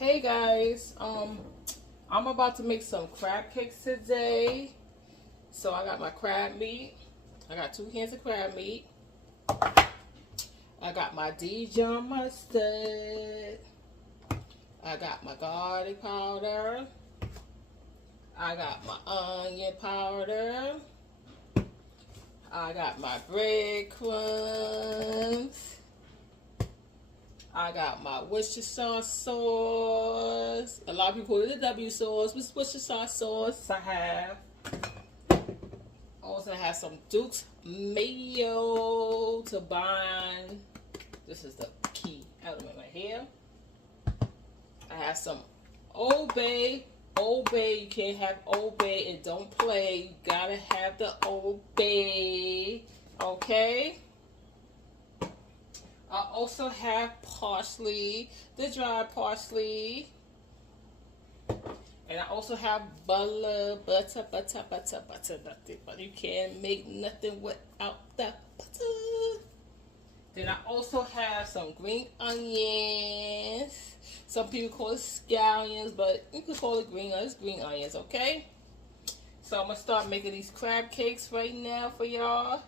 Hey guys, I'm about to make some crab cakes today. So I got my crab meat. I got 2 cans of crab meat. I got my Dijon mustard. I got my garlic powder. I got my onion powder. I got my breadcrumbs. I got my Worcestershire sauce. A lot of people call it the W sauce. What's Worcestershire sauce? I have. Also have some Duke's mayo to bind. This is the key element right here. I have some Old Bay. Old Bay, you can't have Old Bay and don't play. You gotta have the Old Bay. Okay? I also have parsley, the dried parsley. And I also have butter. You can't make nothing without the butter. Then I also have some green onions. Some people call it scallions, but you can call it green onions. Green onions, okay? So I'm going to start making these crab cakes right now for y'all.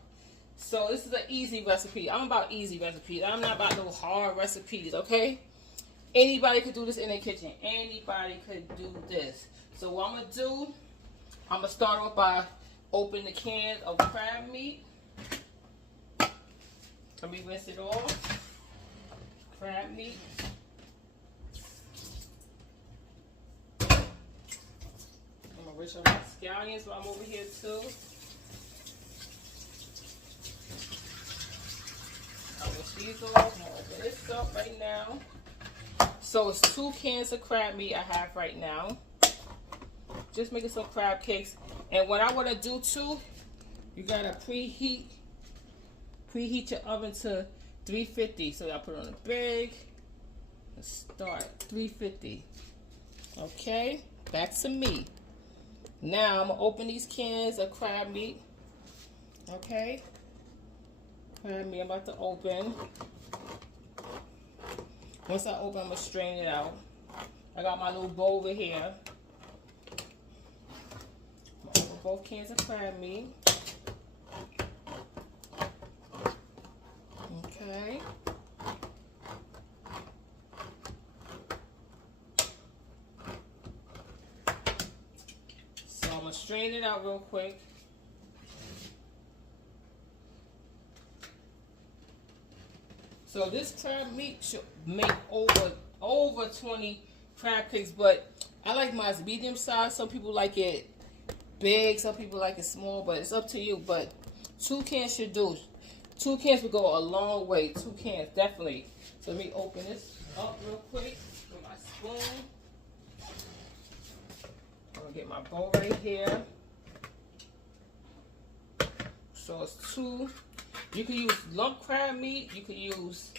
So this is an easy recipe. I'm about easy recipes. I'm not about no hard recipes, okay? Anybody could do this in their kitchen. Anybody could do this. So what I'm going to do, I'm going to start off by opening the can of crab meat. Let me rinse it off. Crab meat. I'm going to rinse off my scallions while I'm over here too. I'm going to these off. I'm going to open this up right now. So it's 2 cans of crab meat I have right now. Just making some crab cakes. And what I want to do too, you got to preheat your oven to 350. So I put it on a big and start 350. Okay, back to me. Now I'm going to open these cans of crab meat. Okay. Crab meat I'm about to open. Once I open, I'm going to strain it out. I got my little bowl over here. I'm going to open both cans of crab meat. Okay. So I'm going to strain it out real quick. So this crab meat should make over 20 crab cakes, but I like mine medium size. Some people like it big, some people like it small, but it's up to you. But 2 cans should do. 2 cans would go a long way. 2 cans, definitely. So let me open this up real quick with my spoon. I'm gonna get my bowl right here. So it's 2. You can use lump crab meat. You can use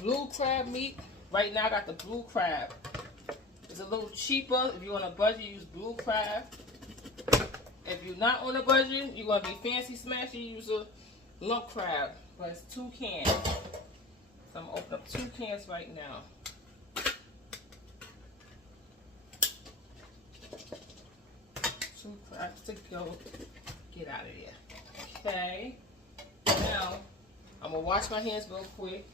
blue crab meat. Right now I got the blue crab. It's a little cheaper. If you're on a budget, use blue crab. If you're not on a budget, you want to be fancy smashy, use a lump crab. But it's 2 cans. So I'm going to open up 2 cans right now. 2 crabs to go. Get out of here. Okay. Now, I'm going to wash my hands real quick.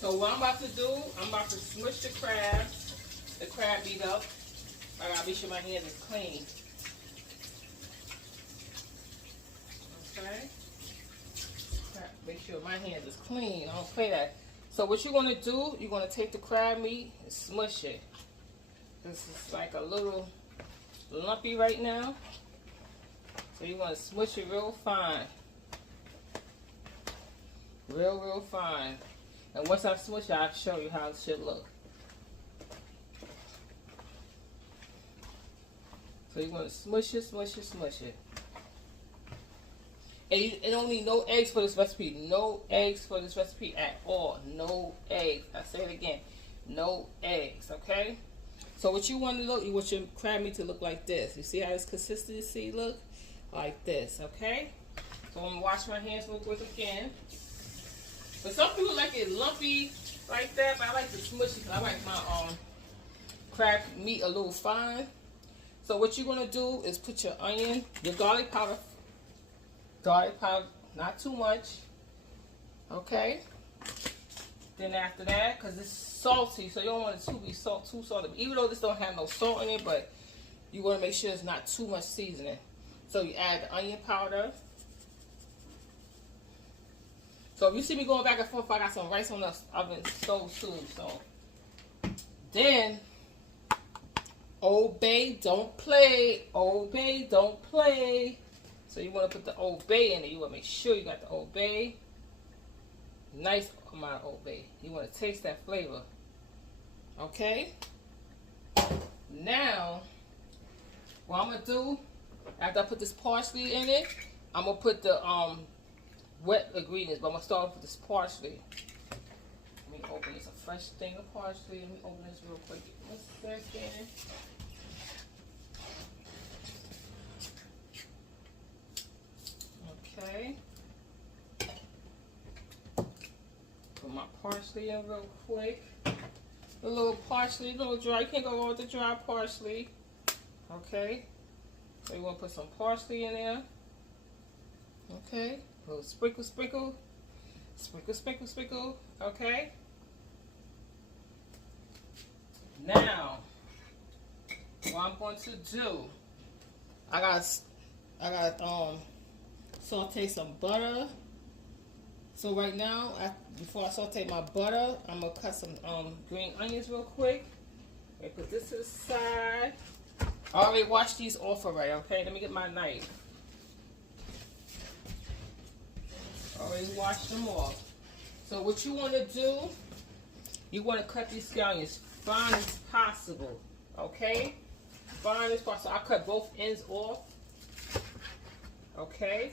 So what I'm about to do, I'm about to smush the crab meat up. I got to make sure my hands is clean. Okay. Make sure my hands is clean. I don't play that. So what you're going to do, you're going to take the crab meat and smush it. This is like a little lumpy right now. So you want to smush it real fine. Real fine. And once I smush it, I'll show you how it should look. So you want to smush it. And you don't need no eggs for this recipe. No eggs for this recipe at all. No eggs. I say it again. No eggs, okay? So what you want to look, you want your crab meat to look like this. You see how this consistency look? Like this, okay? So I'm going to wash my hands real quick again. But some people like it lumpy like that, but I like to smush it because I like my crab meat a little fine. So what you're gonna do is put your onion, your garlic powder, not too much, okay? Then after that, because it's salty, so you don't want it to be too salty. Even though this don't have no salt in it, but you want to make sure it's not too much seasoning. So you add the onion powder. So if you see me going back and forth, I got some rice on the oven stove too. So then, Old Bay, don't play. Old Bay, don't play. So you want to put the Old Bay in it. You want to make sure you got the Old Bay. Nice amount of Old Bay. You want to taste that flavor. Okay? Now, what I'm going to do, after I put this parsley in it, I'm going to put the wet ingredients, but I'm going to start off with this parsley. Let me open this, a fresh thing of parsley. Let me open this real quick. 1 second. Okay. Put my parsley in real quick. A little parsley, a little dry. You can't go wrong with the dry parsley. Okay. So you want to put some parsley in there. Okay. A little sprinkle, sprinkle. Sprinkle, sprinkle, sprinkle. Okay. Now, what I'm going to do, I got saute some butter. So right now, before I saute my butter, I'm gonna cut some green onions real quick. Okay, put this to the side. I already washed these off already. Okay, let me get my knife. Already washed them off. So what you want to do, you want to cut these scallions fine as possible. Okay, fine as possible. I cut both ends off. Okay,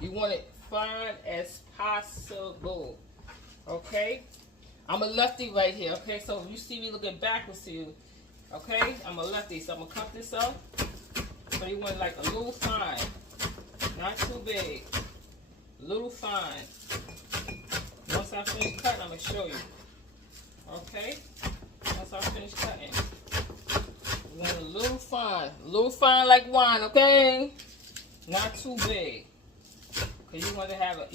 you want it fine as possible. Okay, I'm a lefty right here. Okay, so if you see me looking backwards to you, okay, I'm a lefty, so I'm gonna cut this up. So you want like a little fine, not too big, little fine. Once I finish cutting, I'm gonna show you. Okay, once I finish cutting, you want a little fine like wine. Okay, not too big. You want to have a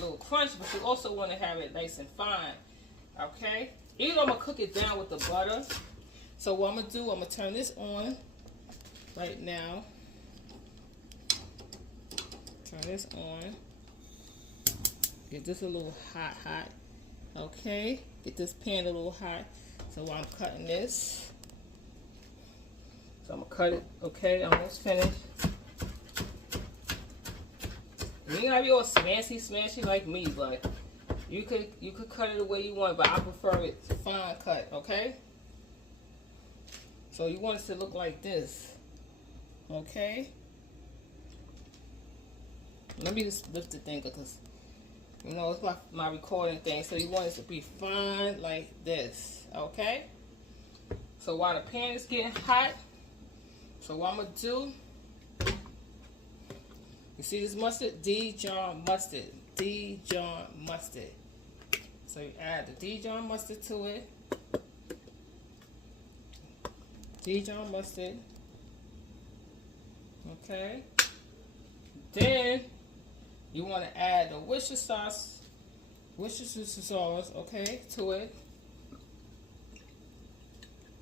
little crunch, but you also want to have it nice and fine. Okay? Even though I'm gonna cook it down with the butter. So what I'm gonna do, I'm gonna turn this on right now. Turn this on. Get this a little hot. Okay? Get this pan a little hot. So while I'm cutting this, so I'm gonna cut it. Okay, almost finished. You ain't gotta be all smashy like me, but you could cut it the way you want, but I prefer it fine cut, okay? So you want it to look like this, okay? Let me just lift the thing because you know it's my recording thing, so you want it to be fine like this, okay? So while the pan is getting hot, so what I'm gonna do. You see this mustard? Dijon mustard. Dijon mustard. So you add the Dijon mustard to it. Dijon mustard. Okay. Then you want to add the Worcestershire sauce, okay, to it.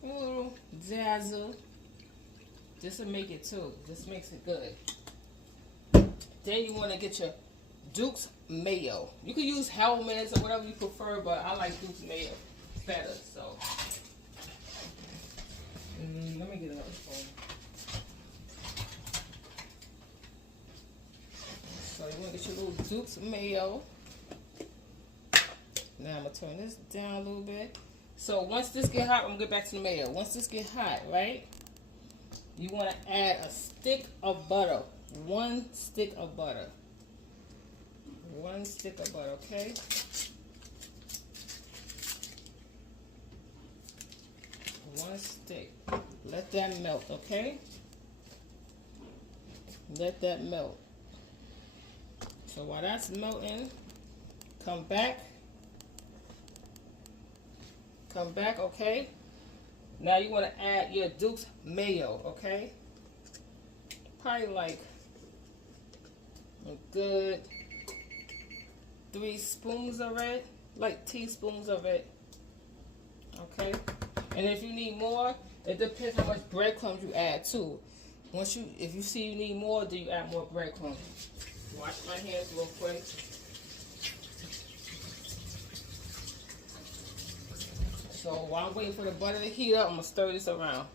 A little dazzle. Just to make it too. Just makes it good. Then you want to get your Duke's mayo. You can use Hellmann's or whatever you prefer, but I like Duke's mayo better. So let me get another spoon. So you want to get your little Duke's mayo. Now I'm gonna turn this down a little bit. So once this get hot, I'm gonna get back to the mayo. Once this get hot, right? You want to add a stick of butter. 1 stick of butter. 1 stick of butter, okay? One stick. Let that melt, okay? Let that melt. So while that's melting, come back Come back, okay? Now you want to add your Duke's mayo, okay? Probably like a good 3 spoons of it, like teaspoons of it, okay? And if you need more, it depends how much breadcrumbs you add too. If you see you need more, then you add more breadcrumbs. Wash my hands real quick. So while I'm waiting for the butter to heat up, I'm gonna stir this around.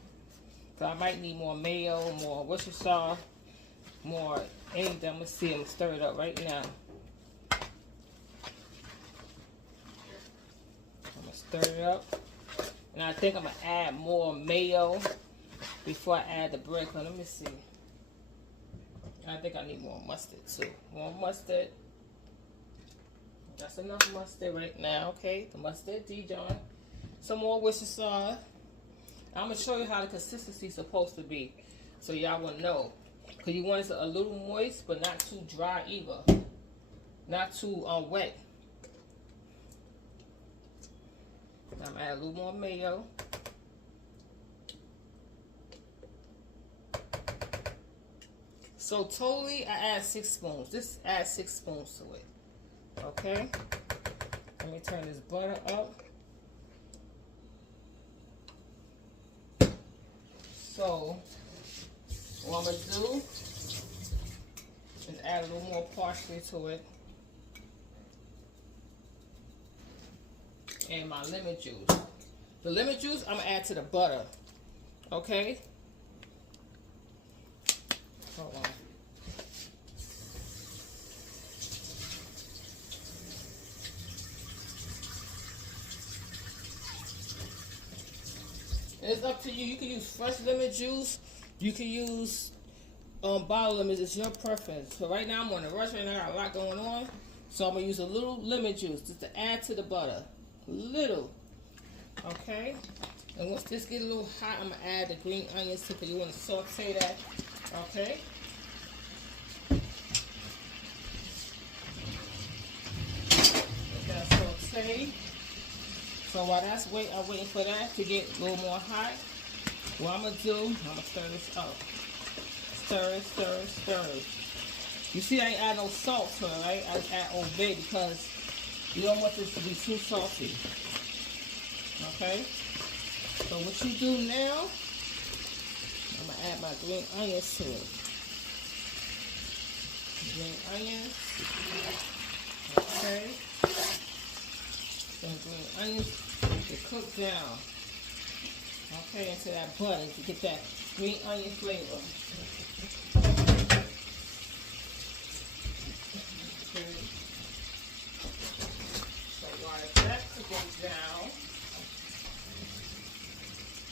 So I might need more mayo, more Worcestershire, more anything. I'm gonna see. I'm gonna stir it up right now. I'm gonna stir it up, and I think I'm gonna add more mayo before I add the breadcrumb. Let me see. I think I need more mustard too. More mustard. That's enough mustard right now. Okay, the mustard Dijon. Some more Worcestershire. I'm going to show you how the consistency is supposed to be, so y'all will know. Because you want it a little moist, but not too dry either. Not too wet. I'm going to add a little more mayo. So totally, I add 6 spoons. Just add 6 spoons to it. Okay? Let me turn this butter up. So, what I'm going to do is add a little more parsley to it. And my lemon juice. The lemon juice, I'm going to add to the butter. Okay? Hold on. It's up to you. You can use fresh lemon juice. You can use bottled lemons. It's your preference. So right now I'm on a rush. Right now I got a lot going on. So I'm going to use a little lemon juice just to add to the butter. Little. Okay? And once this gets a little hot, I'm going to add the green onions to it. You want to saute that. Okay? Let that saute. So while I'm waiting for that to get a little more hot, what I'm going to do, I'm going to stir this up. Stir it, stir it, stir it. You see I ain't add no salt to it, right? I just add Old Bay because you don't want this to be too salty. Okay? So what you do now, I'm going to add my green onions to it. Green onions. Okay? Some green onions to cook down, okay, into that butter to get that green onion flavor. Okay. So while that goes down,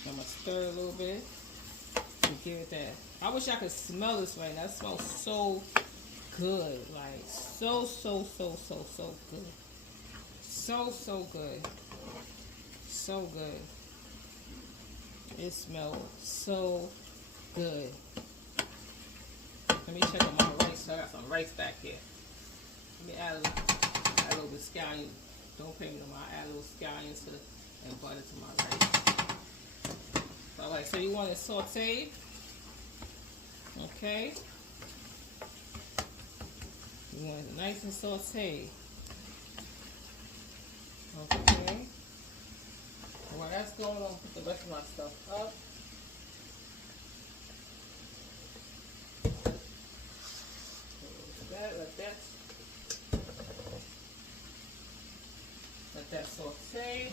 I'm gonna stir a little bit to give it that. I wish I could smell this right now. It smells so good, like so good. So good. So good. It smells so good. Let me check on my rice. I got some rice back here. Let me add a little bit of scallion. Don't pay me no more. I add a little scallion and butter to my rice. Alright, so you want it sauteed. Okay. You want it nice and sauteed. Okay. While that's going on, put the rest of my stuff up. Let that saute.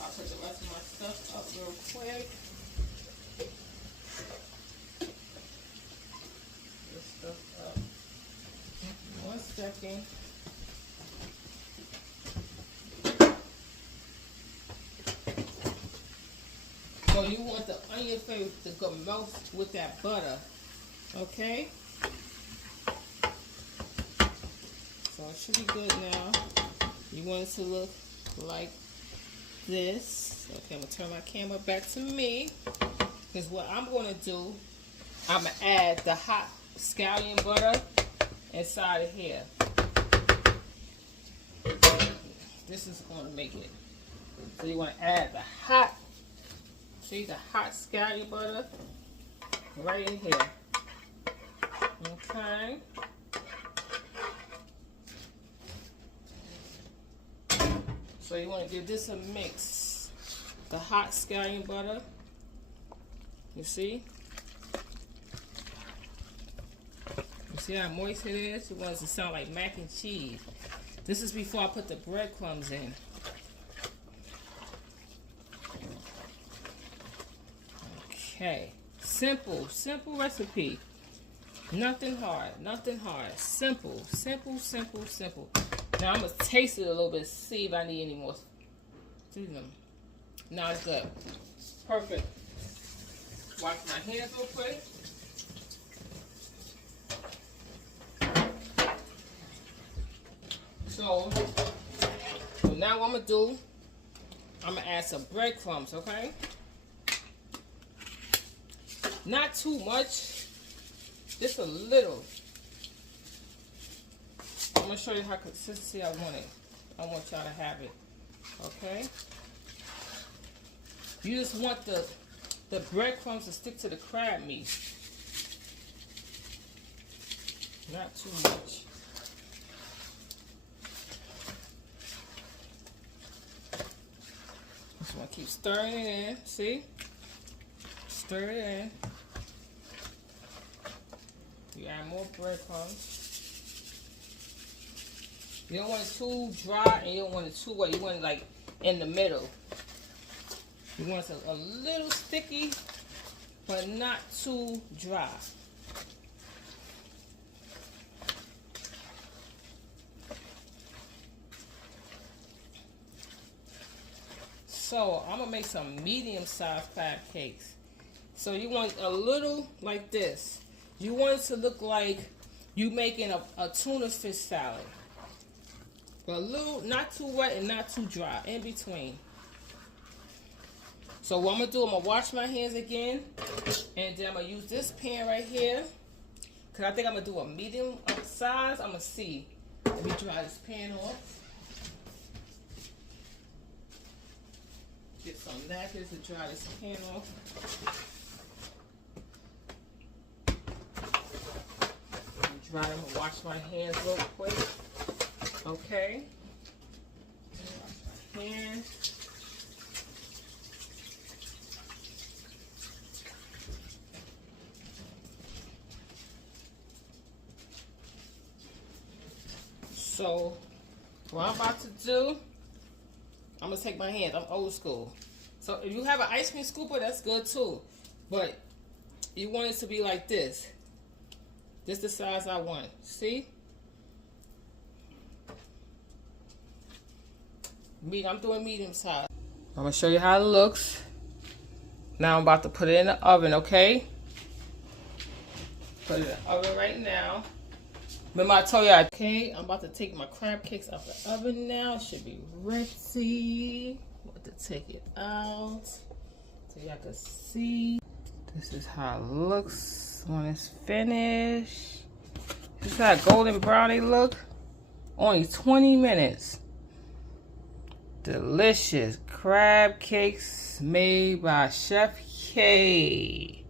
I'll put the rest of my stuff up real quick. This stuff up. 1 second. So you want the onion flavor to go melt with that butter, okay? So it should be good now. You want it to look like this. Okay, I'm gonna turn my camera back to me. Because what I'm gonna do, I'm gonna add the hot scallion butter inside of here. This is gonna make it. So you want to add the hot, see the hot scallion butter right in here. Okay. So you want to give this a mix. The hot scallion butter. You see? You see how moist it is? You want it to sound like mac and cheese. This is before I put the breadcrumbs in. Okay. Simple recipe. Nothing hard, nothing hard. Simple. Now I'm going to taste it a little bit, see if I need any more seasoning. Now it's good. Perfect. Wash my hands real quick. So now what I'm going to do, I'm going to add some breadcrumbs, okay? Not too much, just a little. I'm going to show you how consistency I want it. I want y'all to have it, okay? You just want the breadcrumbs to stick to the crab meat. Not too much. Just want to keep stirring it in, see? Stir it in. You add more breadcrumbs. You don't want it too dry and you don't want it too wet. You want it like in the middle. You want it a little sticky, but not too dry. So I'm gonna make some medium-sized crab cakes. So you want a little like this. You want it to look like you making a tuna fish salad. But a little, not too wet and not too dry, in between. So what I'm going to do, I'm going to wash my hands again. And then I'm going to use this pan right here. Because I think I'm going to do a medium size. I'm going to see. Let me dry this pan off. Get some napkins to dry this pan off. I'm going to wash my hands real quick. Okay. Wash my hands. So, what I'm about to do, I'm going to take my hands. I'm old school. So, if you have an ice cream scooper, that's good too. But, you want it to be like this. This is the size I want. See? I'm doing medium size. I'm going to show you how it looks. Now I'm about to put it in the oven, okay? Put it in the oven right now. Remember I told you, okay, I'm about to take my crab cakes out the oven now. It should be ready. I'm about to take it out so y'all can see. This is how it looks when it's finished. This is how golden brown they look. Only 20 minutes. Delicious crab cakes made by Chef K.